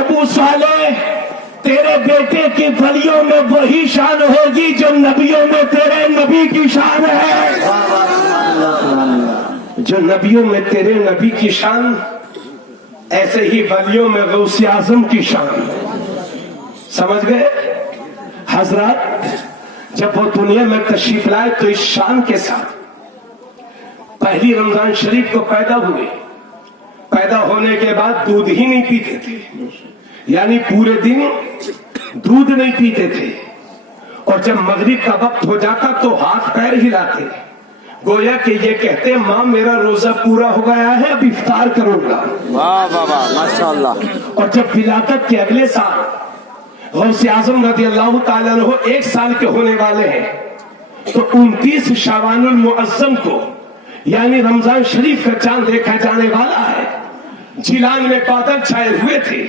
ابو صالح تیرے بیٹے کی ولیوں میں وہی شان ہوگی جو نبیوں میں تیرے نبی کی شان ہے. جو نبیوں میں تیرے نبی کی شان ایسے ہی ولیوں میں غوث اعظم کی شان. سمجھ گئے حضرات؟ جب وہ دنیا میں تشریف لائے تو اس شان کے ساتھ پہلی رمضان شریف کو پیدا ہوئے. پیدا ہونے کے بعد دودھ ہی نہیں پیتے تھے، یعنی پورے دن دودھ نہیں پیتے تھے، اور جب مغرب کا وقت ہو جاتا تو ہاتھ پیر ہلاتے گویا کہ یہ کہتے ماں میرا روزہ پورا ہو گیا ہے اب افطار کروں گا. واہ واہ واہ ماشاءاللہ. اور جب ولادت کے اگلے سال غوث اعظم رضی اللہ تعالیٰ عنہ 1 سال کے ہونے والے ہیں تو 29 شعبان المعظم کو یعنی رمضان شریف کا چاند دیکھا جانے والا ہے. جیلان میں بادل چھائے ہوئے تھے.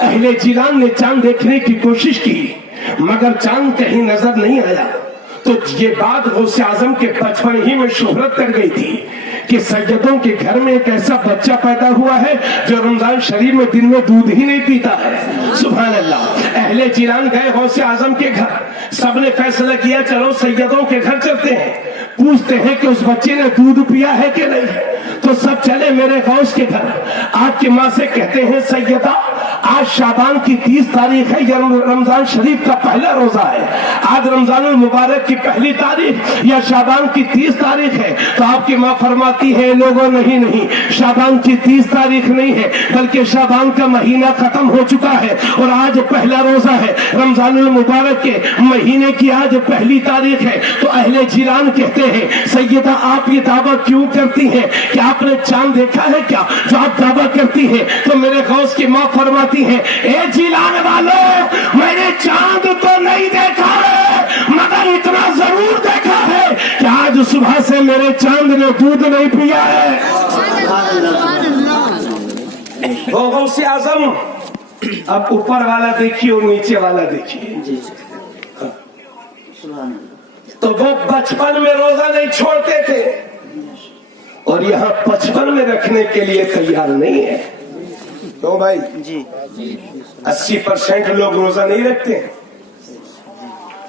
اہل جیلان نے چاند دیکھنے کی کوشش کی مگر چاند کہیں نظر نہیں آیا. تو یہ بات غوث اعظم کے بچپن ہی میں شہرت کر گئی تھی کہ سیدوں کے گھر میں ایک ایسا بچہ پیدا ہوا ہے جو رمضان شریف میں دن میں دودھ ہی نہیں پیتا ہے. سبحان اللہ. اہل جیلان گئے غوث اعظم کے گھر. سب نے فیصلہ کیا چلو سیدوں کے گھر چلتے ہیں، پوچھتے ہیں کہ اس بچے نے دودھ پیا ہے کہ نہیں. تو سب چلے میرے غوث کے گھر. آپ کی ماں سے کہتے ہیں سیدہ آج شعبان کی 30 تاریخ ہے، یا رمضان شریف کا پہلا روزہ ہے، آج رمضان المبارک کی پہلی تاریخ یا شعبان کی 30 تاریخ ہے. تو آپ کی ماں فرماتی ہے لوگوں نہیں، شعبان کی 30 تاریخ نہیں ہے بلکہ شعبان کا مہینہ ختم ہو چکا ہے اور آج پہلا روزہ ہے، رمضان المبارک کے مہینے کی آج پہلی تاریخ ہے. تو اہل جیلان کہتے ہیں سیدہ آپ یہ دعویٰ کیوں کرتی ہیں کہ آپ نے چاند دیکھا ہے کیا جو آپ دعویٰ کرتی ہیں؟ تو میرے غوث کی ماں فرماتی ہے اے جیلان والوں میں نے چاند تو نہیں دیکھا ہے مگر اتنا ضرور دیکھا ہے کہ آج صبح سے میرے چاند نے دودھ نہیں پیا ہے. وہ غوث اعظم اب اوپر والا دیکھیے اور نیچے والا دیکھیے. تو وہ بچپن میں روزہ نہیں چھوڑتے تھے اور یہاں 55 میں رکھنے کے لیے تیار نہیں ہے. تو بھائی 80% لوگ روزہ نہیں رکھتے ہیں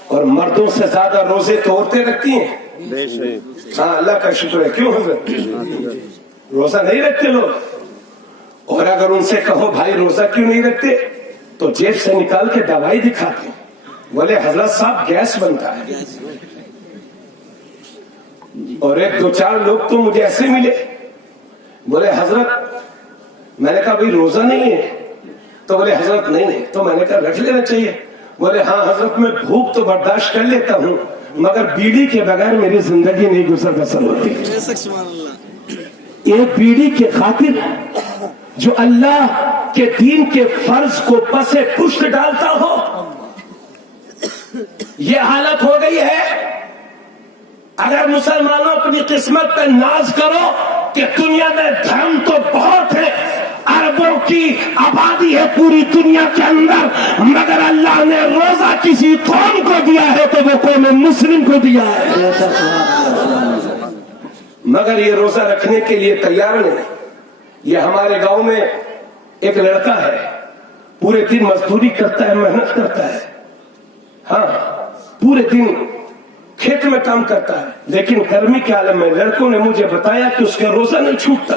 اور مردوں سے زیادہ روزے تو عورتیں رکھتی ہیں. ہاں اللہ کا شکر ہے. کیوں حضرت روزہ نہیں رکھتے لوگ؟ اور اگر ان سے کہو بھائی روزہ کیوں نہیں رکھتے تو جیب سے نکال کے دوائی دکھاتے ہیں. بولے حضرت صاحب گیس بنتا ہے. اور 1-2-4 لوگ تو مجھے ایسے ملے بولے حضرت میں نے کہا بھائی روزہ نہیں ہے تو بولے حضرت نہیں ہے. تو میں نے کہا رکھ لینا چاہیے. بولے ہاں حضرت میں بھوک تو برداشت کر لیتا ہوں مگر بیڑی کے بغیر میری زندگی نہیں گزر بسر ہوتی. ایک بیڑی کے خاطر جو اللہ کے دین کے فرض کو پس پشت ڈالتا ہو یہ حالت ہو گئی ہے. اگر مسلمانوں اپنی قسمت پہ ناز کرو کہ دنیا میں دھرم تو بہت ہے، اربوں کی آبادی ہے پوری دنیا کے اندر، مگر اللہ نے روزہ کسی قوم کو دیا ہے تو وہ قوم مسلم کو دیا ہے. مگر یہ روزہ رکھنے کے لیے تیار نہیں. یہ ہمارے گاؤں میں ایک لڑکا ہے پورے دن مزدوری کرتا ہے، محنت کرتا ہے، ہاں پورے دن کھیت میں کام کرتا ہے، لیکن گرمی کے عالم میں لڑکوں نے مجھے بتایا کہ اس کا روزہ نہیں چھوٹتا.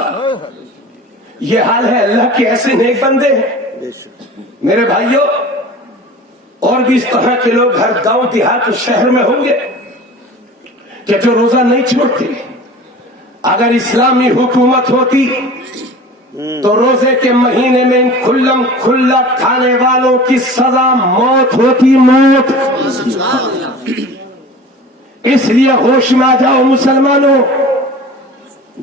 یہ حال ہے. اللہ کے ایسے نیک بندے ہیں میرے بھائیوں. اور بھی اس طرح کے لوگ ہر گاؤں دیہات شہر میں ہوں گے کہ جو روزہ نہیں چھوڑتے. اگر اسلامی حکومت ہوتی تو روزے کے مہینے میں کھلم کھلا کھانے والوں کی سزا موت ہوتی، موت. اس لیے ہوش میں آ جاؤ مسلمانوں.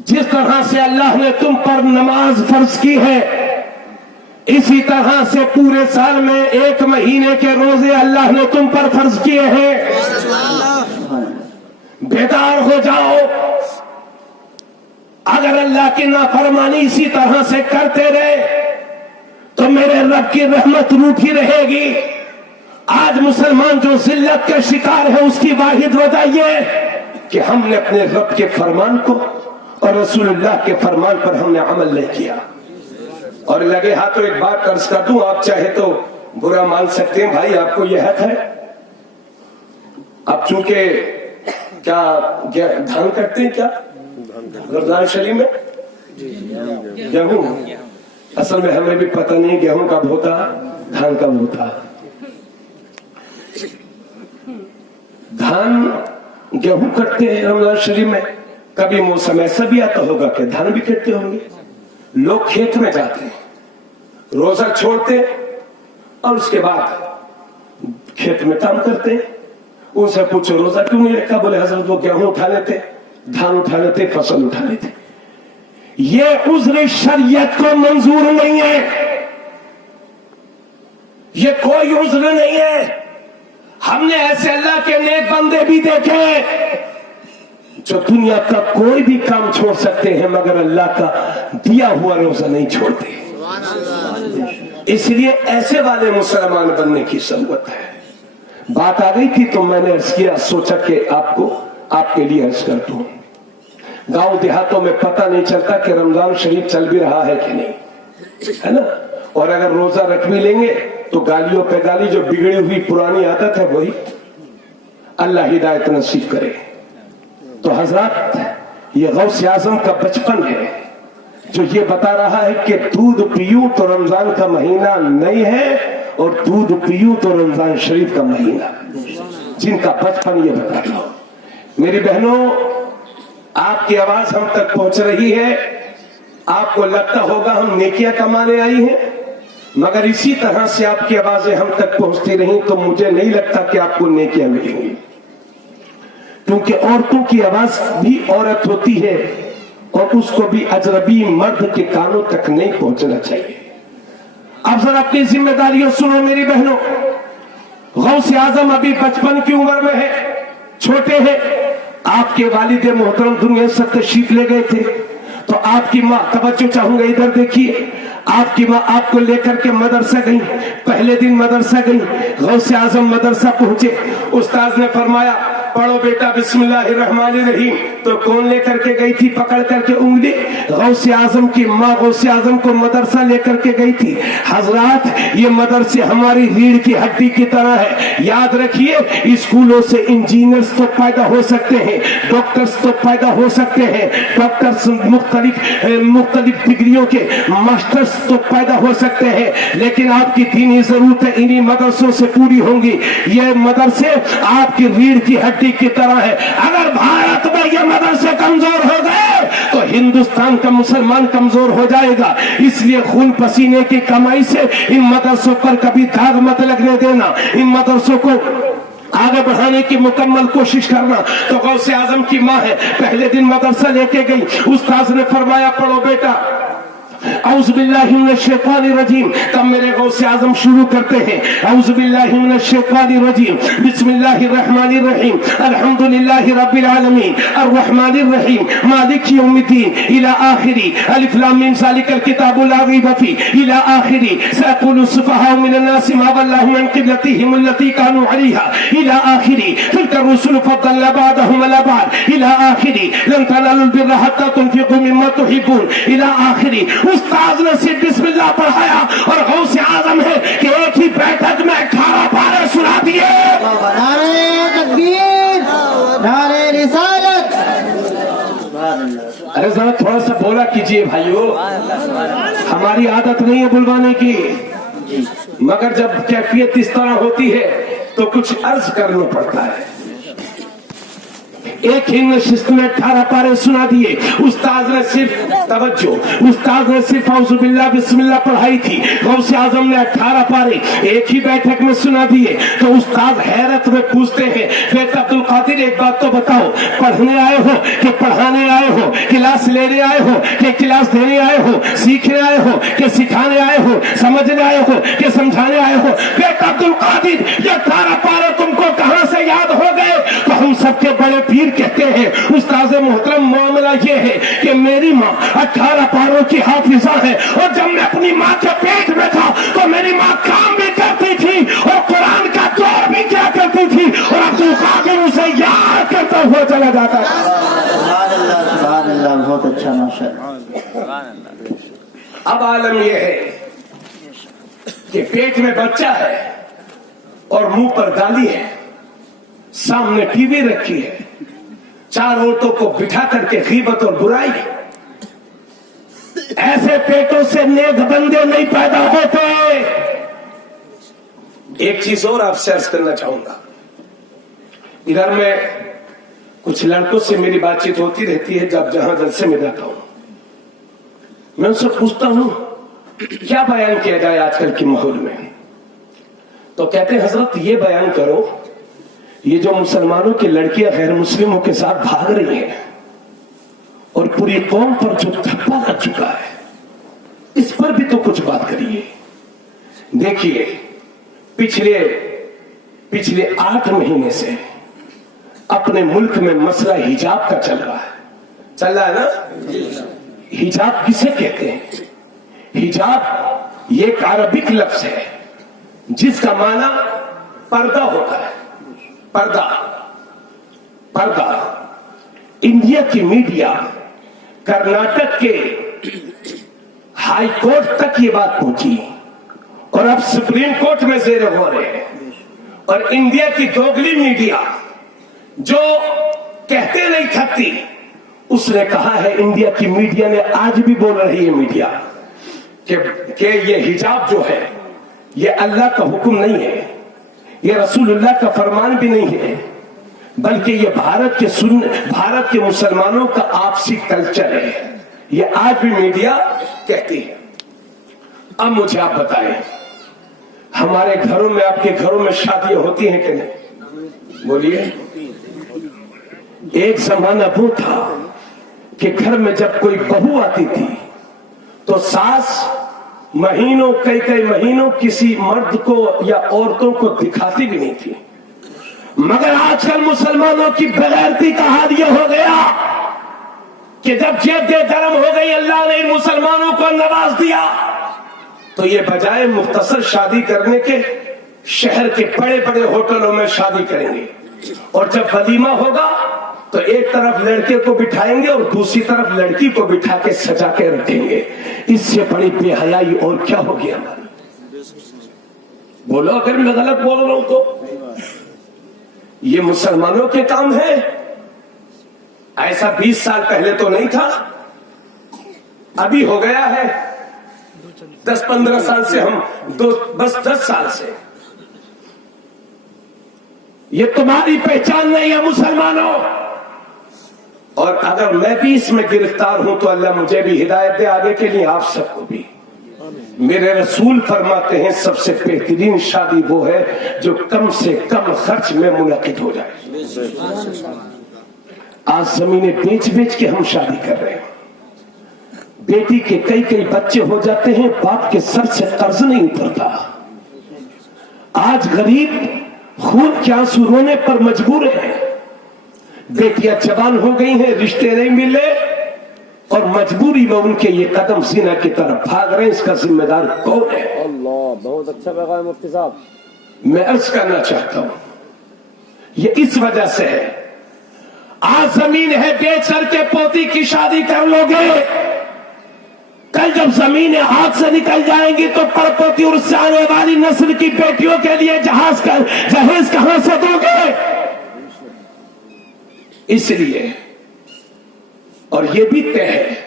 جس طرح سے اللہ نے تم پر نماز فرض کی ہے اسی طرح سے پورے سال میں 1 مہینے کے روزے اللہ نے تم پر فرض کیے ہیں. بیدار ہو جاؤ. اگر اللہ کی نافرمانی اسی طرح سے کرتے رہے تو میرے رب کی رحمت روٹھی رہے گی. آج مسلمان جو ذلت کا شکار ہے اس کی واحد وجہ یہ کہ ہم نے اپنے رب کے فرمان کو اور رسول اللہ کے فرمان پر ہم نے عمل نہیں کیا. और लगे हाथों एक बात अर्ज कर दूं, आप चाहे तो बुरा मान सकते हैं भाई, आपको यह हक है। आप चूंकि क्या धान करते हैं क्या रमजान शरीफ में? गेहूं? असल में हमें भी पता नहीं गेहूं कब होता, धान कब होता। धान गेहूं कटते हैं रमजान शरीफ में। कभी मौसम ऐसा भी आता होगा कि धान भी कटते होंगे। लोग खेत में जाते हैं, रोजा छोड़ते और उसके बाद खेत में काम करते हैं। उनसे पूछो रोजा क्यों नहीं रखा? बोले हजरत वो गेहूं उठा लेते, धान उठा लेते, फसल उठा लेते। ये उज़्र शरीयत को मंजूर नहीं है, ये कोई उज़्र नहीं है। हमने ऐसे अल्लाह के नेक बंदे भी देखे जो दुनिया का कोई भी काम छोड़ सकते हैं मगर अल्लाह का दिया हुआ रोजा नहीं छोड़ते। इसलिए ऐसे वाले मुसलमान बनने की जरूरत है। बात आ गई थी तो मैंने अर्ज किया, सोचा कि आपके लिए अर्ज कर दूं। गांव देहातों में पता नहीं चलता कि रमजान शरीफ चल भी रहा है कि नहीं, है ना। और अगर रोजा रख भी लेंगे तो गालियों पे गाली, जो बिगड़ी हुई पुरानी आदत है वही। अल्लाह हिदायत नसीब करे। तो हजरत ये गौसे आजम का बचपन है जो ये बता रहा है कि दूध पीयूं तो रमजान का महीना नहीं है और दूध पीयूं तो रमजान शरीफ का महीना। जिनका बचपन ये बता रहा हूं। मेरी बहनों, आपकी आवाज हम तक पहुंच रही है। आपको लगता होगा हम नेकियां कमाने आई हैं, मगर इसी तरह से आपकी आवाजें हम तक पहुंचती रही तो मुझे नहीं लगता कि आपको नेकियां मिलेंगी। क्योंकि औरतों की आवाज भी औरत होती है और उसको भी अजनबी मर्द के कानों तक नहीं पहुंचना चाहिए। अब जरा अपनी जिम्मेदारियों सुनो मेरी बहनों। गौसे आजम अभी बचपन की उम्र में है, छोटे हैं। आपके वालिद मोहतरम दुनिया से तशरीफ ले गए थे तो आपकी माँ, तवज्जो चाहूंगा इधर देखिए, आपकी माँ आपको लेकर के मदरसा गई। पहले दिन मदरसा गई, गौसे आजम मदरसा पहुंचे। उस्ताद ने फरमाया पढ़ो बेटा बिस्मिल्लाहिर्रहमानिर्रहीम। तो कौन लेकर के गई थी पकड़ करके उंगली? गौसे आजम की माँ गौसे आजम को मदरसा लेकर के गई थी। हजरात, ये मदरसे हमारी रीढ़ की हड्डी की तरह है। याद रखिए, स्कूलों से इंजीनियर्स तो पैदा हो सकते हैं, डॉक्टर्स तो पैदा हो सकते हैं, डॉक्टर्स मुख्तलिफ डिग्रियों के मास्टर्स तो पैदा हो सकते हैं, लेकिन आपकी दीनी जरूरतें इन्हीं मदरसों से पूरी होंगी। ये मदरसे आपकी रीढ़ की हड्डी की तरह है। अगर भारत में ये मदरसे कमजोर हो गए तो हिंदुस्तान का मुसलमान कमजोर हो जाएगा। इसलिए खून पसीने की कमाई से इन मदरसों पर कभी दाग मत लगने देना। इन मदरसों को आगे बढ़ाने की मुकम्मल कोशिश करना। तो गौसे आजम की माँ है, पहले दिन मदरसा लेके गई। उस्ताद ने फरमाया पढ़ो बेटा औज़ु बिल्लाहि मिनश शैतानिर रजीम। तब मेरे गौसे आजम शुरू करते हैं औज़ु बिल्लाहि मिनश शैतानिर रजीम बिस्मिल्लाहिर रहमानिर रहीम अल्हम्दुलिल्लाहि रब्बिल आलमीन अर्रहमानिर रहीम मालिक यौमिद्दीन इला आखिरी अलिफ लाम मीम ज़ालिकल किताबु ला रैब फी इला आखिरी सयक़ूलु सुफ़हाउ मिनन नासि मा वल्लाहुम अन क़िबलतिहिम अल्लती कानू अलैहा इला आखिरी तिल्का रुसुलु फ़द्दलना बअदहुम अला बअद इला आखिरी लन तनालुल बिर्रा हत्ता तुनफ़िक़ू मिम्मा तुहिब्बून इला आखिरी। उस्ताद ने सिर्फ बिस्मिल्लाह पढ़ाया और गौसे आजम है कि एक ही बैठक में 18 पारे सुना दिए। नारे तकबीर, नारे रिसालत। अरे जरा थोड़ा सा बोला कीजिए भाइयों, हमारी आदत नहीं है बुलवाने की, मगर जब कैफियत इस तरह होती है तो कुछ अर्ज करना पड़ता है। एक ही नशिस्त में 18 पारे सुना दिए। उस्ताद ने सिर्फ तवज्जो, उस्ताद ने सिर्फ औज़ु बिल्लाह बिस्मिल्लाह पढ़ाई थी। गौसे आजम ने 18 पारे एक ही बैठक में सुना दिए। तो उस्ताद हैरत में पूछते हैं, बेटा अब्दुल कादिर एक बात तो बताओ, पढ़ने आए हो कि पढ़ाने आए हो, क्लास लेने आए हो कि क्लास देने आए हो, सीखने आए हो कि सिखाने आए हो, समझने आए हो कि समझाने आए हो? बेटा अब्दुल कादिर, ये 18 पारे तुमको कहां से याद हो गए? तो हम सबके बड़े पीर कहते हैं उस्ताद मोहतरम, मामला ये है कि मेरी माँ 18 पारों की हाफिजा है और जब मैं अपनी माँ के पेट में था तो मेरी माँ काम भी करती थी और कुरान का दौर भी क्या करती थी और अब्दुल कादिर उसे याद करता हुआ चला जाता है। सुभान अल्लाह, बहुत अच्छा माशाअल्लाह। अब अब आलम यह है कि पेट में बच्चा है और मुंह पर गाली है, सामने टीवी रखी है, 4 औरतों को बिठा करके गीबत और बुराई। ऐसे पेटों से नेक बंदे नहीं पैदा होते। एक चीज और आपसे अर्ज करना चाहूंगा, इधर में कुछ लड़कों से मेरी बातचीत होती रहती है जब जहां जलसे में जाता हूं। मैं उनसे पूछता हूं क्या बयान किया जाए आजकल के माहौल में, तो कहते हैं हजरत ये बयान करो, ये जो मुसलमानों की लड़कियां गैर मुस्लिमों के साथ भाग रही हैं और पूरी कौम पर जो धब्बा लग चुका है, इस पर भी तो कुछ बात करिए। देखिए पिछले 8 महीने से अपने मुल्क में मसला हिजाब का चल रहा है ना। हिजाब किसे कहते हैं? हिजाब ये एक अरबिक लफ्ज है जिसका माना पर्दा होता है। पर्दा इंडिया की मीडिया, कर्नाटक के हाई कोर्ट तक ये बात पहुंची और अब सुप्रीम कोर्ट में जेर हो रहे हैं। और इंडिया की दोगली मीडिया जो कहते नहीं थकती, उसने कहा है, इंडिया की मीडिया ने आज भी बोल रही है मीडिया कि ये हिजाब जो है ये अल्लाह का हुक्म नहीं है, ये रसूलुल्लाह का फरमान भी नहीं है, बल्कि ये भारत के मुसलमानों का आपसी कल्चर है। ये आज भी मीडिया कहती है। अब मुझे आप बताएं, हमारे घरों में, आपके घरों में शादियां होती हैं कि नहीं? बोलिए। एक जमाना वो था कि घर में जब कोई बहू आती थी तो सास महीनों, कई महीनों किसी मर्द को या औरतों को दिखाती भी नहीं थी। मगर आजकल मुसलमानों की बेगैरती का हाल यह हो गया कि जब जेबें गर्म हो गई, अल्लाह ने मुसलमानों को नवाज दिया, तो ये बजाय मुख्तसर शादी करने के शहर के बड़े बड़े होटलों में शादी करेंगे। और जब वलीमा होगा तो एक तरफ लड़के को बिठाएंगे और दूसरी तरफ लड़की को बिठा के सजा के रखेंगे। इससे बड़ी बेहयाई और क्या होगी हमारी? बोलो अगर मैं गलत बोल रहा हूं तो। ये मुसलमानों के काम है। ऐसा 20 साल पहले तो नहीं था, अभी हो गया है। 10-15 साल से हम बस 10 साल से। ये तुम्हारी पहचान नहीं है मुसलमानों। और अगर मैं भी इसमें गिरफ्तार हूं तो अल्लाह मुझे भी हिदायत दे आगे के लिए, आप सबको भी। मेरे रसूल फरमाते हैं सबसे बेहतरीन शादी वो है जो कम से कम खर्च में मुनक्किद हो जाए। आज जमीनें बेच के हम शादी कर रहे हैं। बेटी के कई बच्चे हो जाते हैं, बाप के सर से कर्ज नहीं उतरता। आज गरीब खून के आंसू रोने पर मजबूर है। बेटियां जवान हो गई हैं, रिश्ते नहीं मिले और मजबूरी में उनके ये कदम जिना की तरफ भाग रहे हैं। इसका जिम्मेदार कौन है? अल्लाह, बहुत अच्छा पैगाम मुफ्ती साहब। मैं अर्ज करना चाहता हूं, ये इस वजह से है। आज जमीन है, बेच करके पोती की शादी कर लोगे, कल जब जमीनें हाथ से निकल जाएंगी तो पड़पोती और उससे आने वाली नस्ल की बेटियों के लिए जहेज कहां से दोगे? इसलिए, और ये भी तय है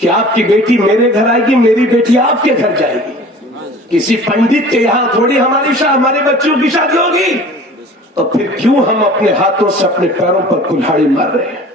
कि आपकी बेटी मेरे घर आएगी, मेरी बेटी आपके घर जाएगी। किसी पंडित के यहां थोड़ी हमारे बच्चों की शादी होगी। तो फिर क्यों हम अपने हाथों से अपने पैरों पर कुल्हाड़ी मार रहे हैं?